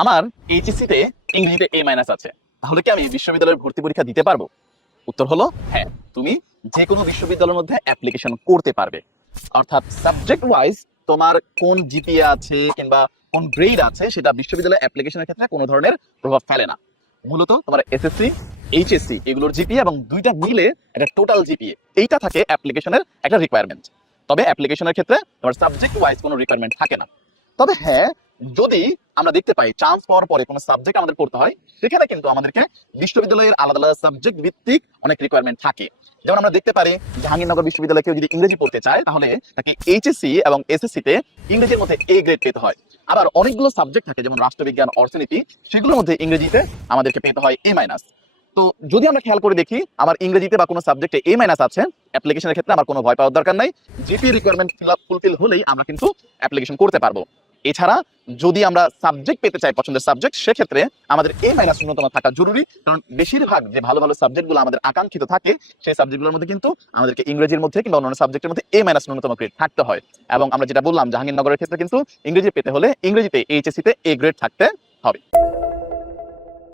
আমার এইচএসসি তে ইংরেজিতে এ মাইনাস আছে, তাহলে কি আমি বিশ্ববিদ্যালয়ের ভর্তি পরীক্ষা দিতে পারবো? উত্তর হলো হ্যাঁ, তুমি যে কোনো বিশ্ববিদ্যালয়ের মধ্যে অ্যাপ্লিকেশন করতে পারবে। অর্থাৎ সাবজেক্ট ওয়াইজ তোমার কোন জিপিএ আছে কিংবা কোন গ্রেড আছে সেটা বিশ্ববিদ্যালয় অ্যাপ্লিকেশনের ক্ষেত্রে কোনো ধরনের প্রভাব ফেলে না। মূলত তোমার এসএসসি, এইচএসসি এগুলোর জিপিএ এবং দুইটা মিলে একটা টোটাল জিপিএ, এইটা থাকে অ্যাপ্লিকেশনের একটা রিকোয়ারমেন্ট। তবে অ্যাপ্লিকেশনের ক্ষেত্রে তোমার সাবজেক্ট ওয়াইজ কোনো রিকোয়ারমেন্ট থাকে না। তবে হ্যাঁ, যদি আমরা দেখতে পাই চান্স পাওয়ার পরে কোনো সাবজেক্ট আমাদের পড়তে হয়, সেখানে কিন্তু আমাদেরকে বিশ্ববিদ্যালয়ের আলাদা আলাদা সাবজেক্ট ভিত্তিক অনেক রিকোয়ারমেন্ট থাকে। যেমন আমরা দেখতে পারি জাহাঙ্গীরনগর বিশ্ববিদ্যালয়ে কেউ যদি ইংরেজি পড়তে চায় তাহলে তাকে এইচএসসি এবং এসএসসি তে ইংরেজির মধ্যে এ গ্রেড পেতে হয়। আবার অনেকগুলো সাবজেক্ট থাকে যেমন রাষ্ট্রবিজ্ঞান, অর্থনীতি, সেগুলোর মধ্যে ইংরেজিতে আমাদেরকে পেতে হয় এ মাইনাস। তো যদি আমরা খেয়াল করে দেখি আমার ইংরেজিতে বা কোনো সাবজেক্টে এ মাইনাস আছে, অ্যাপ্লিকেশনের ক্ষেত্রে আমার কোনো ভয় পাওয়ার দরকার নাই। জিপি রিকোয়ারমেন্ট ফুলফিল হলেই আমরা কিন্তু অ্যাপ্লিকেশন করতে পারবো। এছাড়া যদি আমরা সাবজেক্ট পেতে চাই, পছন্দের সাবজেক্ট, সেক্ষেত্রে আমাদের এ মাইনাস ন্যূনতম থাকা জরুরি। কারণ বেশিরভাগ যে ভালো ভালো সাবজেক্টগুলো আমাদের আকাঙ্ক্ষিত থাকে সেই সাবজেক্টগুলোর মধ্যে কিন্তু আমাদেরকে ইংরেজির মধ্যে কিংবা অন্যান্য সাবজেক্টের মধ্যে এ মাইনাস ন্যূনতম গ্রেড থাকতে হয়। এবং আমরা যেটা বললাম জাহাঙ্গীরনগরের ক্ষেত্রে কিন্তু ইংরেজি পেতে হলে ইংরেজিতে এইচএসসি তে এ গ্রেড থাকতে হবে।